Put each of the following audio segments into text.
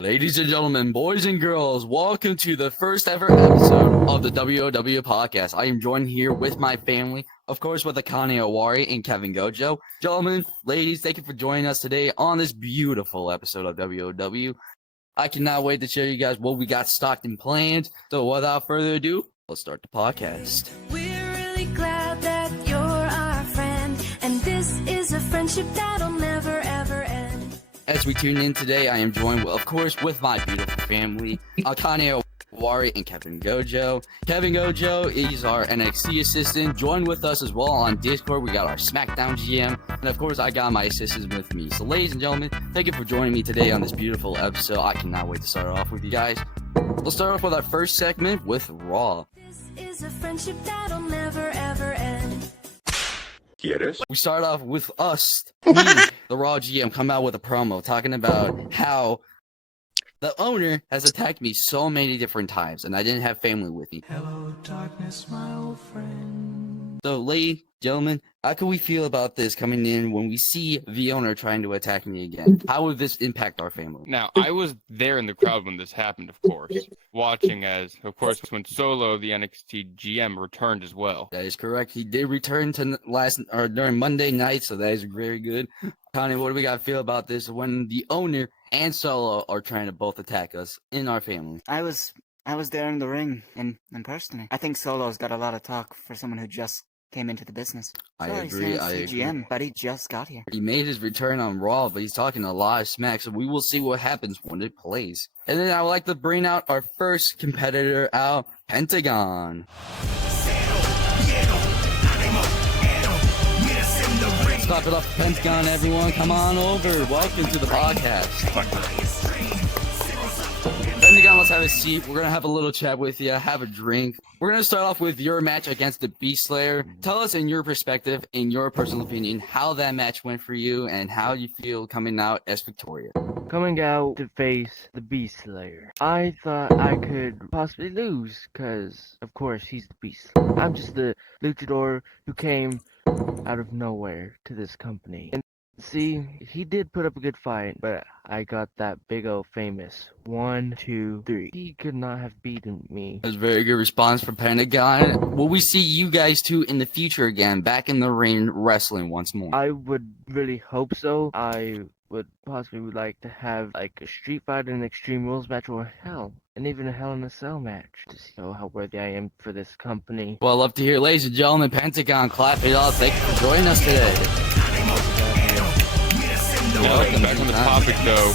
Ladies and gentlemen, boys and girls, welcome to the first ever episode of the WOW podcast. I am joined here with my family, of course, with Akane Owari and Kevin Gojo. Gentlemen, ladies, thank you for joining us today on this beautiful episode of WOW. I cannot wait to show you guys what we got stocked and planned. So without further ado, let's start the podcast. We're really glad that you're our friend, and this is a friendship that'll never ever end. As we tune in today, I am joined, of course, with my beautiful family, Akane Owari and Kevin Gojo. Kevin Gojo is our NXT assistant. Join with us as well on Discord. We got our SmackDown GM. And of course, I got my assistants with me. So ladies and gentlemen, thank you for joining me today on this beautiful episode. I cannot wait to start off with you guys. We'll start off with our first segment with Raw. This is a friendship that'll never ever end. ¿Quieres? We start off with us, me, the Raw GM, come out with a promo talking about how the owner has attacked me so many different times, and I didn't have family with me. Hello, darkness, my old friend. So, ladies, gentlemen, how can we feel about this coming in when we see the owner trying to attack me again? How would this impact our family? Now, I was there in the crowd when this happened, of course, watching as, of course, when Solo, the NXT GM, returned as well. That is correct. He did return to during Monday night, so that is very good. Connie, what do we got to feel about this when the owner and Solo are trying to both attack us in our family? I was there in the ring, and personally, I think Solo's got a lot of talk for someone who just came into the business. I Sure, he's agree, the I CGM, agree. but he just got here. He made his return on Raw, but he's talking a lot of smack, so we will see what happens when it plays. And then I would like to bring out our first competitor out, Pentagon. Clap it up for Pentagon, everyone. Come on over. Welcome to the podcast. Pentagon, let's have a seat. We're going to have a little chat with you, have a drink. We're going to start off with your match against the Beast Slayer. Tell us in your perspective, in your personal opinion, how that match went for you and how you feel coming out as Victoria. Coming out to face the Beast Slayer. I thought I could possibly lose, because, of course, he's the Beast Slayer. I'm just the luchador who came out of nowhere to this company. And see, he did put up a good fight, but I got that big O famous 1, 2, 3. He could not have beaten me. That was a very good response from Pentagon. Will we see you guys two in the future again, back in the ring, wrestling once more? I would really hope so. I would possibly like to have like a Street Fighter and Extreme Rules match, or hell, and even a Hell in a Cell match to see how worthy I am for this company. Well, I love to hear, ladies and gentlemen, Pentagon, clap it up. Thank you for joining us today. Now, back on the topic, though,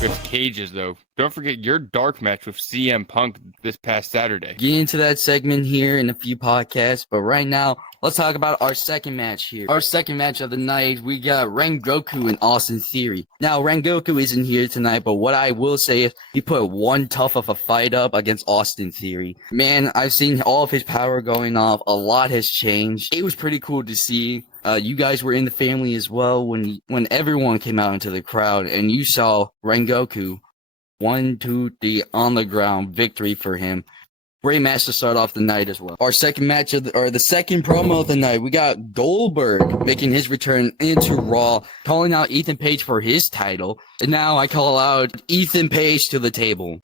with cages, though, don't forget your dark match with CM Punk this past Saturday. Get into that segment here in a few podcasts, but right now, let's talk about our second match here. Our second match of the night, we got Rengoku and Austin Theory. Now, Rengoku isn't here tonight, but what I will say is he put one tough of a fight up against Austin Theory. Man, I've seen all of his power going off. A lot has changed. It was pretty cool to see. You guys were in the family as well when everyone came out into the crowd, and you saw Rengoku 1, 2, 3 on the ground, victory for him. Great match to start off the night as well. Our second match the second promo of the night, we got Goldberg making his return into Raw, calling out Ethan Page for his title, and now I call out Ethan Page to the table.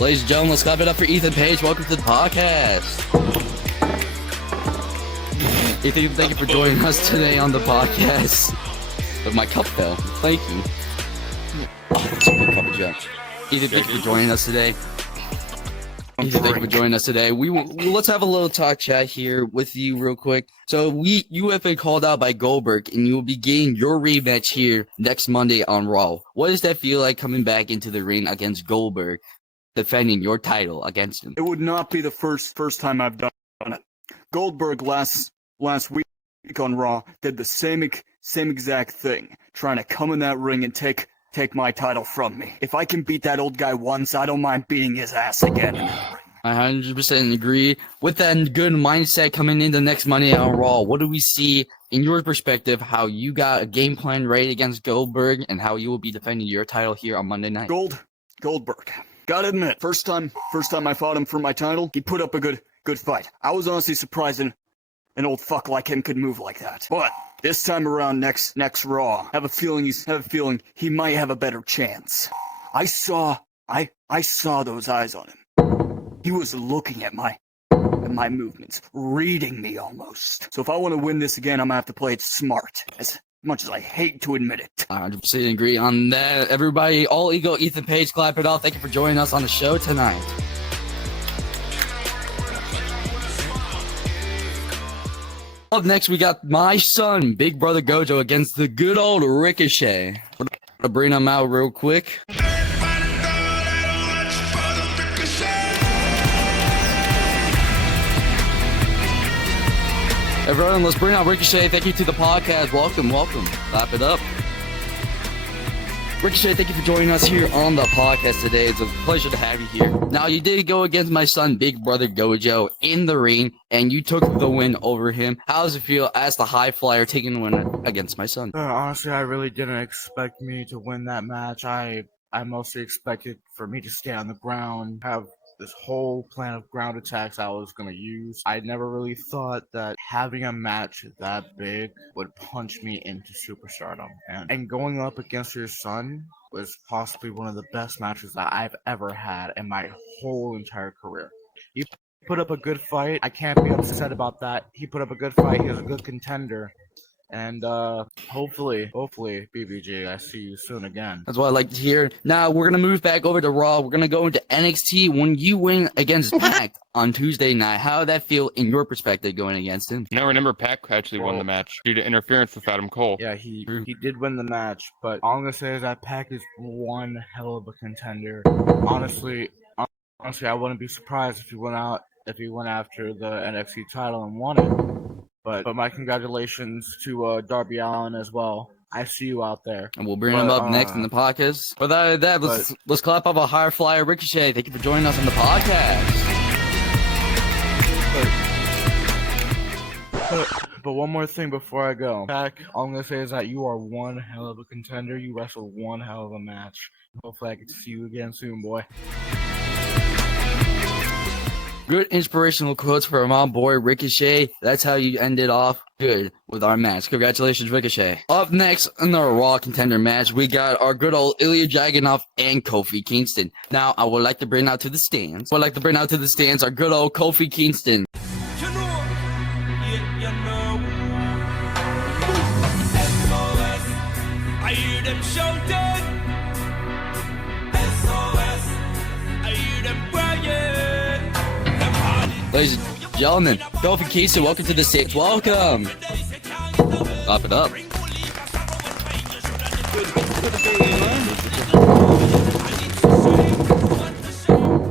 Ladies and gentlemen, let's clap it up for Ethan Page. Welcome to the podcast. Ethan, thank you for joining us today on the podcast. But my cup fell. Thank you. It's a good cup of Jack. Ethan, thank you for joining us today. Ethan, thank you for joining us today. Let's have a little talk chat here with you real quick. So you have been called out by Goldberg, and you will be getting your rematch here next Monday on Raw. What does that feel like coming back into the ring against Goldberg, defending your title against him? It would not be the first time I've done it. Goldberg last week on Raw did the same exact thing, trying to come in that ring and take my title from me. If I can beat that old guy once, I don't mind beating his ass again in that ring. I 100% agree. With that good mindset coming into next Monday on Raw, what do we see in your perspective, how you got a game plan ready against Goldberg and how you will be defending your title here on Monday night? Goldberg. Gotta admit, first time I fought him for my title, he put up a good fight. I was honestly surprised an old fuck like him could move like that. But this time around, next Raw, have a feeling he might have a better chance. I saw those eyes on him. He was looking at my movements, reading me almost. So if I want to win this again, I'm gonna have to play it smart, as much as I hate to admit it. I 100% agree on that. Everybody, All Ego, Ethan Page, clap it off. Thank you for joining us on the show tonight. Up next, we got my son, Big Brother Gojo, against the good old Ricochet. We're gonna bring him out real quick. Everyone, let's bring out Ricochet. Thank you to the podcast. Welcome. Clap it up. Ricochet, thank you for joining us here on the podcast today. It's a pleasure to have you here. Now, you did go against my son, Big Brother Gojo, in the ring, and you took the win over him. How does it feel as the high flyer taking the win against my son? Honestly, I really didn't expect me to win that match. I mostly expected for me to stay on the ground, have this whole plan of ground attacks I was going to use. I never really thought that having a match that big would punch me into superstardom. And going up against your son was possibly one of the best matches that I've ever had in my whole entire career. He put up a good fight. I can't be upset about that. He put up a good fight. He was a good contender. And hopefully, BBG, I see you soon again. That's what I like to hear. Now, we're going to move back over to Raw. We're going to go into NXT. When you win against Pac on Tuesday night, how did that feel in your perspective going against him? Now remember, Pac actually won the match due to interference with Adam Cole. Yeah, he did win the match, but all I'm going to say is that Pac is one hell of a contender. Honestly, I wouldn't be surprised if he went after the NXT title and won it. But my congratulations to Darby Allin as well. I see you out there. And we'll bring him up next in the podcast. But other than that, let's clap up a higher flyer, Ricochet. Thank you for joining us on the podcast. But one more thing before I go. Pac, all I'm going to say is that you are one hell of a contender. You wrestled one hell of a match. Hopefully I get to see you again soon, boy. Good inspirational quotes from my boy Ricochet. That's how you ended off good with our match. Congratulations, Ricochet. Up next in the Raw contender match, we got our good old Ilya Dragunov and Kofi Kingston. Now, I would like to bring out to the stands. our good old Kofi Kingston. Ladies and gentlemen, Kofi Kingston, welcome to the stage. Welcome. Clap it up.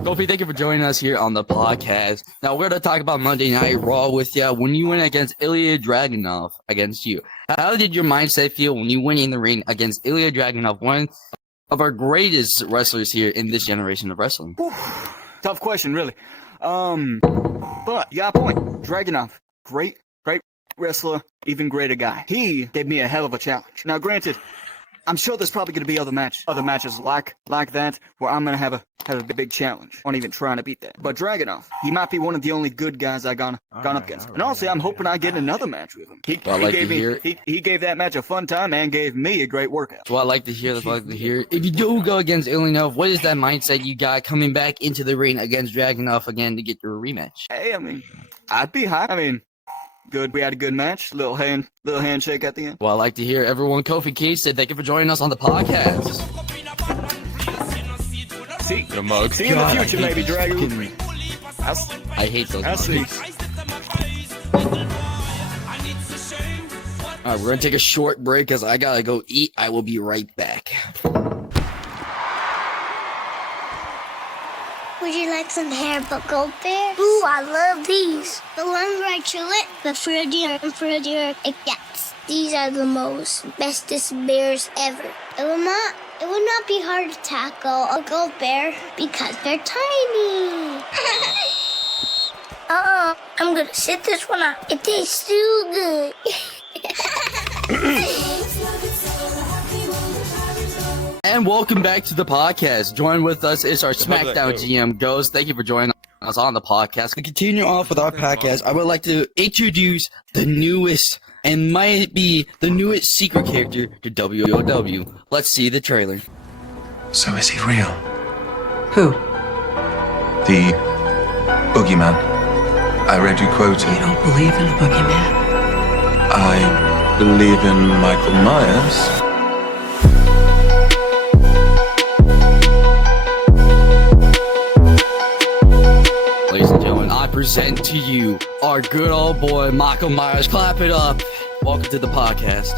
Kofi, thank you for joining us here on the podcast. Now, we're going to talk about Monday Night Raw with you. When you went against Ilya Dragunov against you, how did your mindset feel when you went in the ring against Ilya Dragunov, one of our greatest wrestlers here in this generation of wrestling? Tough question, really. But you got a point. Dragunov, great wrestler, even greater guy. He gave me a hell of a challenge. Now, granted, I'm sure there's probably going to be other matches like that where I'm going to have a big challenge on even trying to beat that. But Dragunov, he might be one of the only good guys I gone up against. And honestly, I'm hoping I get another match with him. He gave that match a fun time and gave me a great workout. That's what I like to hear. If you do go against Ilya, what is that mindset you got coming back into the ring against Dragunov again to get your rematch? Hey, I mean, I'd be hyped. I mean, good. We had a good match. Little handshake at the end. Well, I like to hear everyone. Kofi Kingston, thank you for joining us on the podcast. See you in the future, maybe, Dragon. I hate those. Alright, we're gonna take a short break because I gotta go eat. I will be right back. Would you like some Haribo Gold Bear? Ooh, I love these. The ones where I chew it, the fruitier it gets. These are the most bestest bears ever. Lamont, It would not be hard to tackle a gold bear because they're tiny. I'm gonna sit this one out. It tastes too good. And welcome back to the podcast. Join with us is our SmackDown GM Ghost. Thank you for joining us on the podcast. To continue off with our podcast, I would like to introduce the newest and might be the newest secret character to WOW. Let's see the trailer. So is he real? Who? The boogeyman. I read you quoted. You don't believe in a boogeyman? I believe in Michael Myers. Ladies and gentlemen, I present to you our good old boy, Michael Myers. Clap it up. Welcome to the podcast.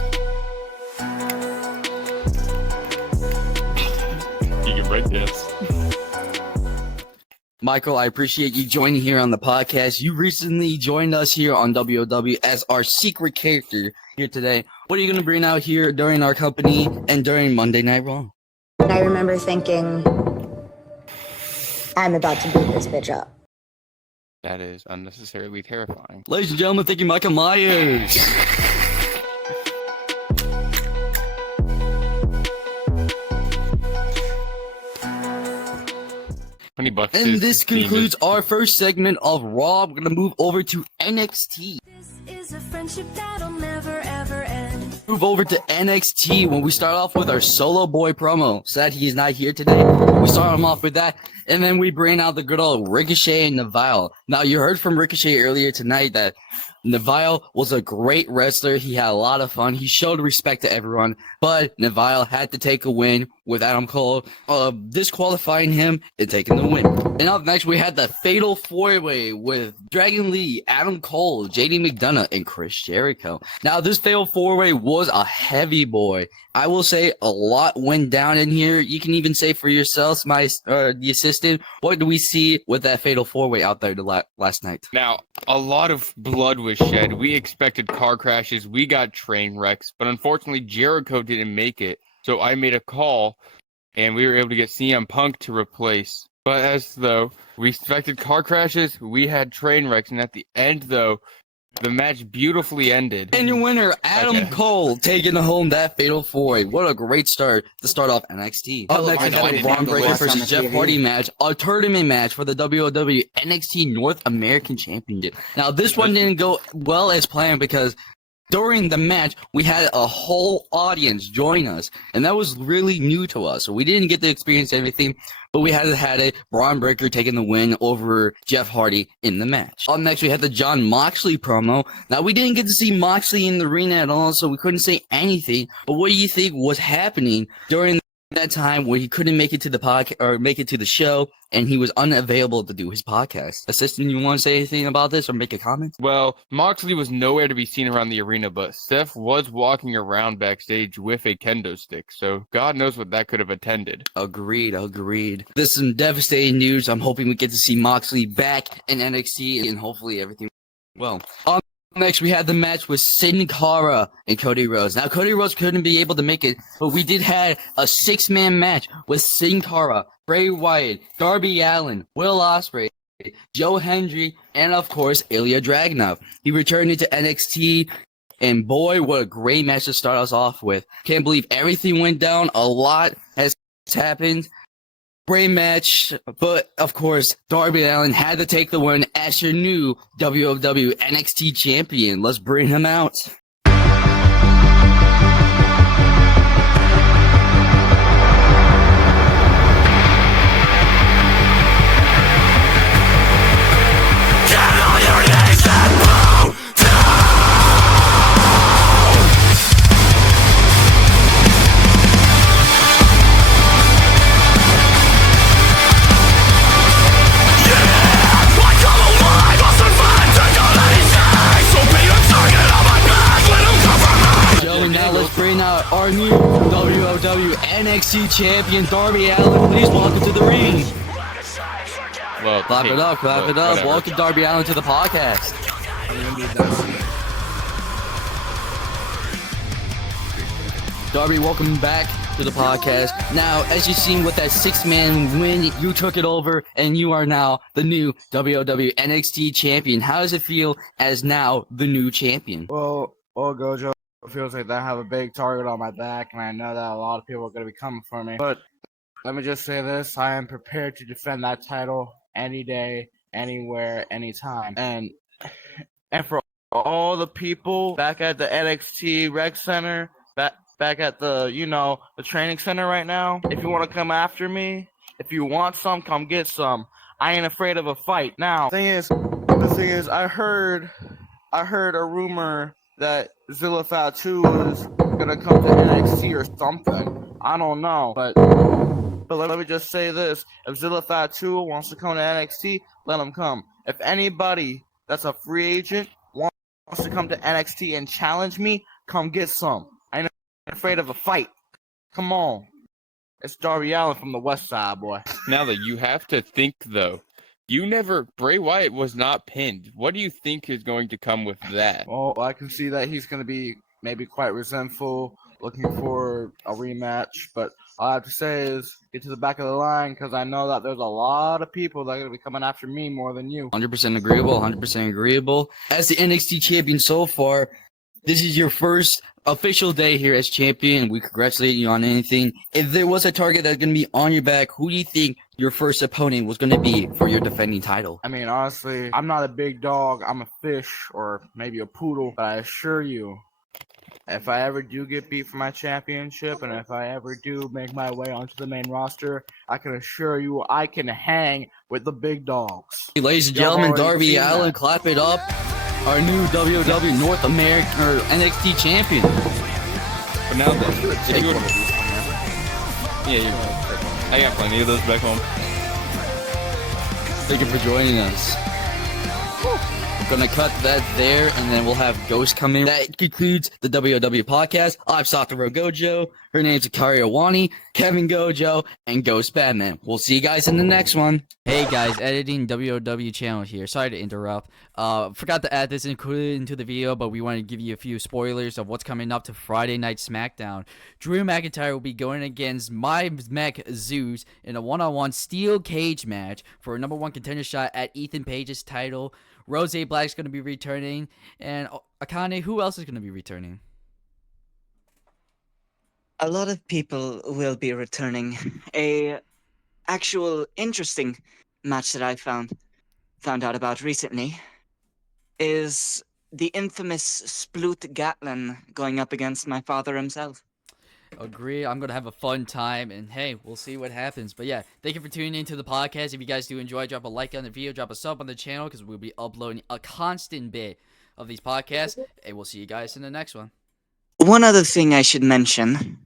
You can break this. Michael, I appreciate you joining here on the podcast. You recently joined us here on WOW as our secret character here today. What are you going to bring out here during our company and during Monday Night Raw? I remember thinking, I'm about to beat this bitch up. That is unnecessarily terrifying. Ladies and gentlemen, thank you, Michael Myers. $20 And this concludes our first segment of Raw. We're going to move over to NXT. This is a friendship that'll never ever end. Move over to NXT when we start off with our Solo Boy promo. Sad he's not here today. We start him off with that, and then we bring out the good old Ricochet and Neville. Now, you heard from Ricochet earlier tonight that Neville was a great wrestler. He had a lot of fun. He showed respect to everyone, but Neville had to take a win with Adam Cole, disqualifying him and taking the win. And up next, we had the Fatal 4-Way with Dragon Lee, Adam Cole, JD McDonough, and Chris Jericho. Now, this Fatal 4-Way was a heavy boy. I will say a lot went down in here. You can even say for yourselves, the assistant, what do we see with that Fatal 4-Way out there last night? Now, a lot of blood was shed. We expected car crashes. We got train wrecks. But unfortunately, Jericho didn't make it. So I made a call, and we were able to get CM Punk to replace. But as though we expected car crashes, we had train wrecks. And at the end, though, the match beautifully ended. And your winner, Adam Cole, taking home that Fatal 4-Way. What a great start to start off NXT. Up next, we have a Braun Breaker versus Jeff Hardy match, a tournament match for the WOW NXT North American Championship. Now, this one didn't go well as planned because during the match, we had a whole audience join us, and that was really new to us. So we didn't get to experience everything, but we had it. Braun Breaker taking the win over Jeff Hardy in the match. Up next, we had the Jon Moxley promo. Now, we didn't get to see Moxley in the arena at all, so we couldn't say anything. But what do you think was happening during that time where he couldn't make it to the podcast or make it to the show, and he was unavailable to do his podcast? Assistant, you want to say anything about this or make a comment? Well, Moxley was nowhere to be seen around the arena, but Seth was walking around backstage with a kendo stick, so God knows what that could have attended. Agreed. This is some devastating news. I'm hoping we get to see Moxley back in NXT, and hopefully everything well. Next, we had the match with Sin Cara and Cody Rhodes. Now, Cody Rhodes couldn't be able to make it, but we did have a 6-man match with Sin Cara, Bray Wyatt, Darby Allin, Will Ospreay, Joe Hendry, and of course, Ilya Dragunov. He returned into NXT, and boy, what a great match to start us off with. Can't believe everything went down. A lot has happened. Great match, but of course, Darby Allin had to take the win as your new WOW NXT champion. Let's bring him out. Our new WOW NXT champion, Darby Allin. Please welcome to the ring. Well, clap it up. Whatever. Welcome Darby Allin to the podcast. Darby, welcome back. to the podcast. Now, as you've seen with that 6-man win, you took it over and you are now the new WWE NXT champion. How does it feel as now the new champion? Well, Gojo, it feels like I have a big target on my back, and I know that a lot of people are going to be coming for me. But let me just say this, I am prepared to defend that title any day, anywhere, anytime. And for all the people back at the NXT Rec Center, back at the, the training center right now, if you want to come after me, if you want some, come get some. I ain't afraid of a fight. Now, the thing is, I heard a rumor that Zilla Fatu was gonna come to NXT or something. I don't know, but let me just say this: if Zilla Fatu wants to come to NXT, let him come. If anybody that's a free agent wants to come to NXT and challenge me, come get some. I ain't afraid of a fight. Come on. It's Darby Allin from the West Side, boy. Now that you have to think, though, Bray Wyatt was not pinned. What do you think is going to come with that? Well, I can see that he's going to be maybe quite resentful, looking for a rematch. But all I have to say is get to the back of the line, because I know that there's a lot of people that are going to be coming after me more than you. 100% agreeable, 100% agreeable. As the NXT champion so far, this is your first official day here as champion. We congratulate you on anything. If there was a target that's going to be on your back, who do you think your first opponent was going to be for your defending title? I mean, honestly, I'm not a big dog. I'm a fish or maybe a poodle. But I assure you, if I ever do get beat for my championship and if I ever do make my way onto the main roster, I can assure you I can hang with the big dogs. Ladies and gentlemen, Darby Allin, clap it up. Our new WWE North American or NXT champion. But now then, if you would... Yeah, I got plenty of those back home. Thank you for joining us. I'm gonna cut that there, and then we'll have Ghost come in. That concludes the WWE podcast. I'm Satoru Gojo. Her name's Akari Owani, Kevin Gojo, and Ghost Batman. We'll see you guys in the next one. Hey guys, editing WOW channel here. Sorry to interrupt. Forgot to add this included into the video, but we want to give you a few spoilers of what's coming up to Friday Night SmackDown. Drew McIntyre will be going against My Mech Zeus in a one-on-one steel cage match for a #1 contender shot at Ethan Page's title. Rose Black's going to be returning, and Akane, who else is going to be returning? A lot of people will be returning. A actual interesting match that I found out about recently is the infamous Sploot Gatlin going up against my father himself. Agree. I'm going to have a fun time, and hey, we'll see what happens. But yeah, thank you for tuning into the podcast. If you guys do enjoy, drop a like on the video, drop a sub on the channel, because we'll be uploading a constant bit of these podcasts, and we'll see you guys in the next one. One other thing I should mention,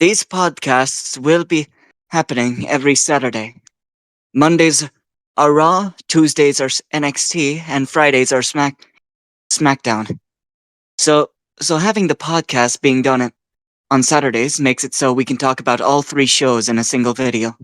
these podcasts will be happening every Saturday. Mondays are Raw, Tuesdays are NXT, and Fridays are SmackDown. So having the podcast being done on Saturdays makes it so we can talk about all 3 shows in a single video.